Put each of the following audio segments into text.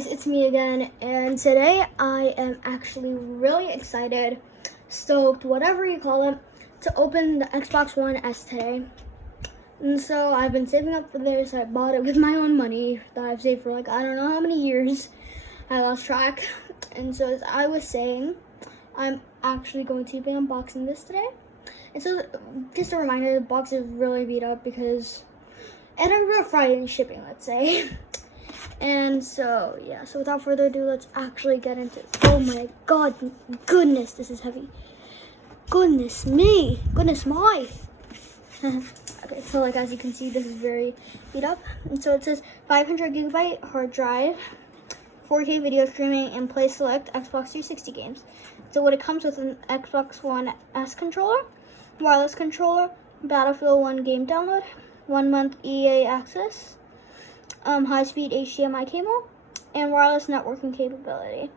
guys, it's me again, and today I am actually really excited, stoked, whatever you call it, to open the Xbox One S today. And so I've been saving up for this. I bought it with my own money that I've saved for like I don't know how many years. I lost track. And so as I was saying, I'm actually going to be unboxing this today. And so just a reminder, the box is really beat up because it had a rough Friday shipping, let's say. And so, yeah, so without further ado, let's actually get into it. Oh my god, goodness, this is heavy. Goodness me, goodness my. Okay, so like as you can see, this is very beat up. And so it says 500 gigabyte hard drive, 4K video streaming, and play select Xbox 360 games. So what it comes with: an Xbox One S controller, wireless controller, Battlefield 1 game download, 1 month EA access, high-speed HDMI cable, and wireless networking capability,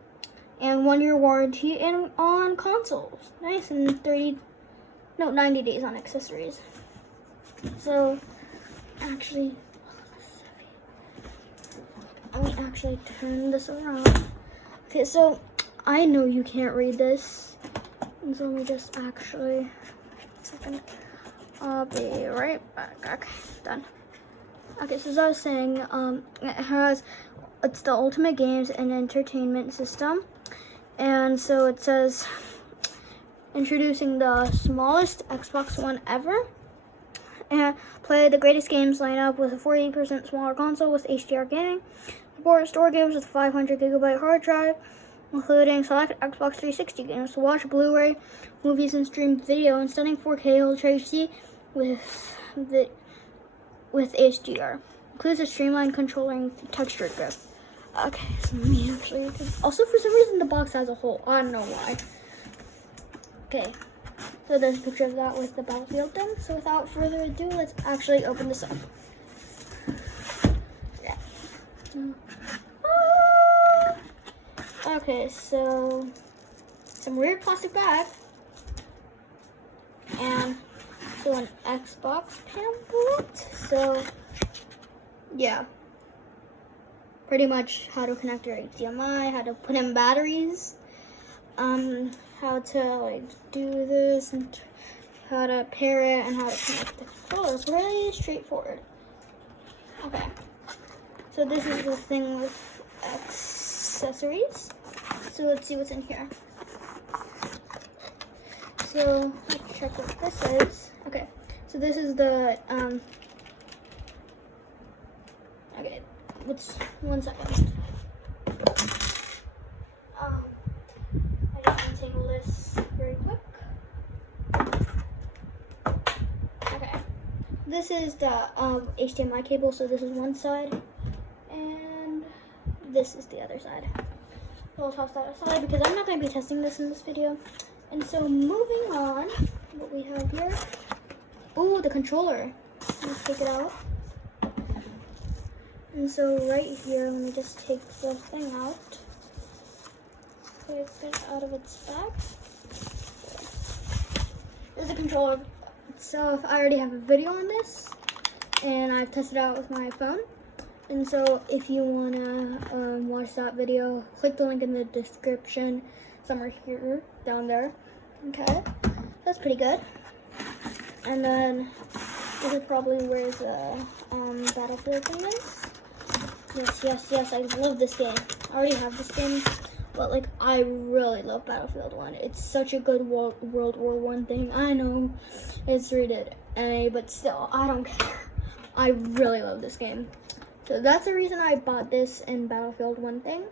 and 1-year warranty on consoles. Nice, and 90 days on accessories. So, actually, let me actually turn this around. Okay, so I know you can't read this, and so let me just actually, a second. I'll be right back. Okay, done. Okay, so as I was saying, it's the Ultimate Games and Entertainment System. And so it says, introducing the smallest Xbox One ever. And play the greatest games lineup with a 40% smaller console with HDR gaming. Support store games with 500 gigabyte hard drive, including select Xbox 360 games to watch Blu-ray, movies, and stream video in stunning 4K Ultra HD with HDR. Includes a streamlined controlling textured grip. Okay, so let me actually. Also, for some reason, the box has a hole. I don't know why. Okay, so there's a picture of that with the Battlefield thing. So without further ado, let's actually open this up. Yeah. Okay, so some weird plastic bag. And so an Xbox pamphlet. So yeah, pretty much how to connect your HDMI, how to put in batteries, how to like do this, and how to pair it, and how to connect the controller. It's really straightforward. Okay, so this is the thing with accessories. So let's see what's in here. So let's check what this is. Okay, so this is the okay, let's 1 second. I just untangle this very quick. Okay, this is the HDMI cable. So this is one side, and this is the other side. So I'll toss that aside because I'm not going to be testing this in this video. And so moving on, what we have here. Oh, the controller. Let's take it out. And so right here, let me just take the thing out. Take it out of its bag. There's a controller itself. I already have a video on this, and I've tested it out with my phone. And so if you wanna watch that video, click the link in the description, somewhere here, down there. Okay, that's pretty good. And then this is probably where the Battlefield thing is. Yes, I love this game. I already have this game, but like I really love Battlefield 1. It's such a good World War I thing. I know it's rated A, but still, I don't care. I really love this game. So that's the reason I bought this in Battlefield 1 thing,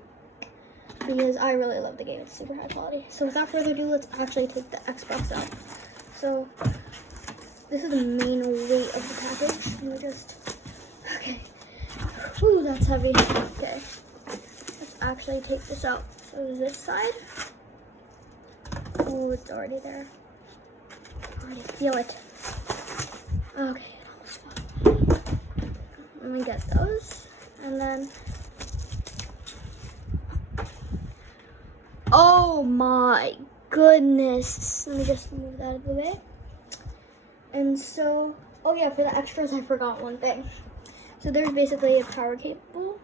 because I really love the game. It's super high quality. So without further ado, let's actually take the Xbox out. So this is the main weight of the package. Let me just, okay. Ooh, that's heavy. Okay, let's actually take this out. So this side. Oh, it's already there. I already feel it. Okay. Let me get those, and then, oh my goodness, let me just move that out of the way. And so, oh yeah, for the extras, I forgot one thing. So there's basically a power cable.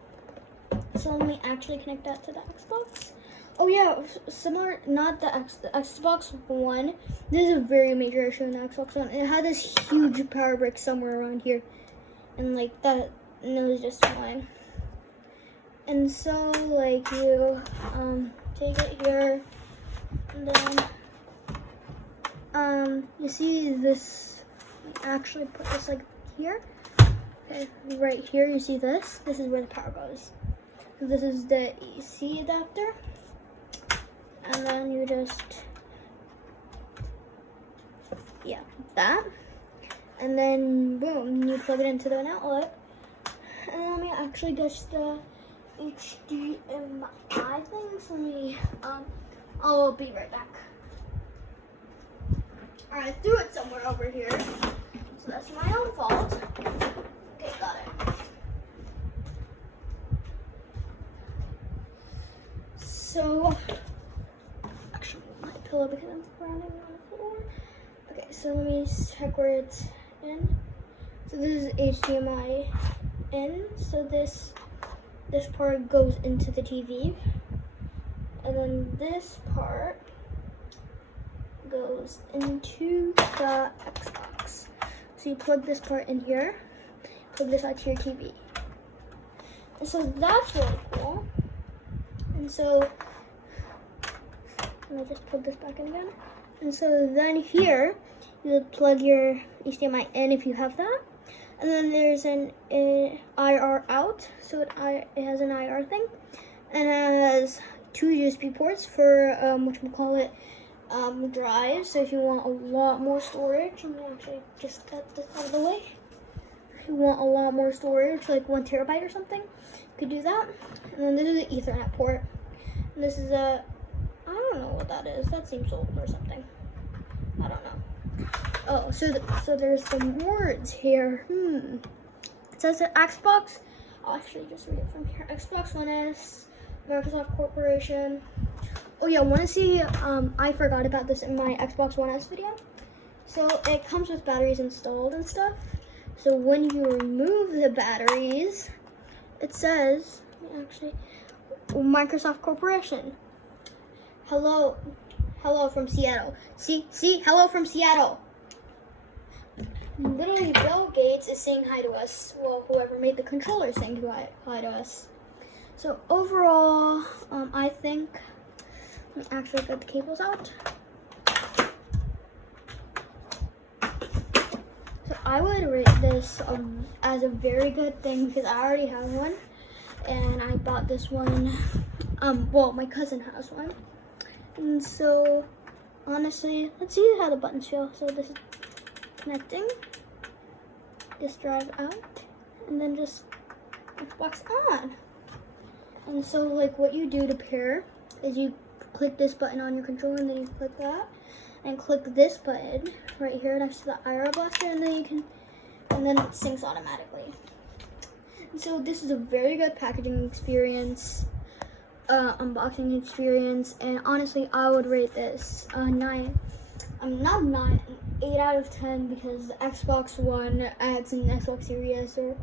So let me actually connect that to the Xbox. Oh yeah, similar, not the Xbox One. This is a very major issue in the Xbox One. It had this huge power brick somewhere around here. And like that, and it was just fine. And so like you take it here, and then you see this, actually put this like here. Okay, right here you see this. This is where the power goes. So this is the AC adapter. And then you just, yeah, that. And then boom, you plug it into an outlet. And then let me actually get the HDMI thing. So let me, I'll be right back. Alright, I threw it somewhere over here. So that's my own fault. Okay, got it. So, actually, my pillow because I'm frowning on the floor. Okay, so let me check where it's in. So this is HDMI in. So this part goes into the TV, and then this part goes into the Xbox. So you plug this part in here, plug this out to your TV. And so that's really cool. And so, let me just plug this back in again. And so then here, you plug your HDMI in if you have that. And then there's an IR out, so it has an IR thing. And it has 2 USB ports for, whatchamacallit, drives. So if you want a lot more storage, I'm gonna actually just get this out of the way. If you want a lot more storage, like 1 terabyte or something, you could do that. And then this is an Ethernet port. And this is a, I don't know what that is. That seems old or something. I don't know. Oh, so there's some words here. It says that Xbox, I'll actually just read it from here. Xbox One S, Microsoft Corporation. Oh yeah, want to see, I forgot about this in my Xbox One S video. So it comes with batteries installed and stuff. So when you remove the batteries, it says, actually, Microsoft Corporation. Hello from Seattle. See, hello from Seattle. Literally, Bill Gates is saying hi to us. Well, whoever made the controller is saying hi to us. So overall, I think, let me actually get the cables out. So I would rate this as a very good thing because I already have one. And I bought this one, well, my cousin has one. And so, honestly, let's see how the buttons feel. So this is connecting, this drive out, and then just Xbox on. And so, like, what you do to pair is you click this button on your controller, and then you click that, and click this button right here next to the IR blaster, and then it syncs automatically. And so this is a very good packaging experience, unboxing experience, and honestly, I would rate this a 9. Not 9, 8 out of 10 because the Xbox One adds an Xbox Series or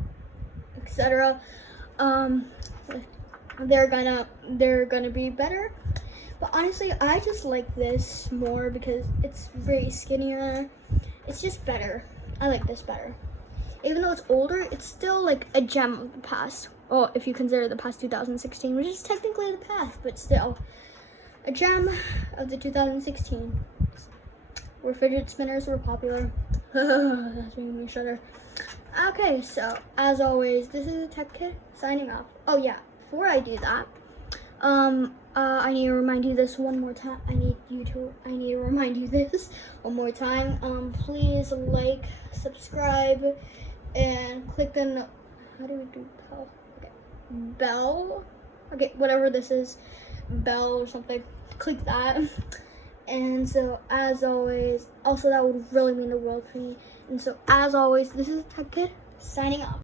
etc. They're gonna be better. But honestly, I just like this more because it's very skinnier. It's just better. I like this better. Even though it's older, it's still like a gem of the past. Well, if you consider the past 2016, which is technically the past, but still a gem of the 2016. Where fidget spinners were popular. That's making me shudder. Okay, so as always, this is the Tech Kid signing off. Oh yeah, before I do that, I need to remind you this one more time. I need to remind you this one more time. Please like, subscribe, and click the how do we do bell? Okay, bell. Okay, whatever this is, bell or something. Click that. And so, as always, also that would really mean the world to me. And so, as always, this is Tech Kid signing off.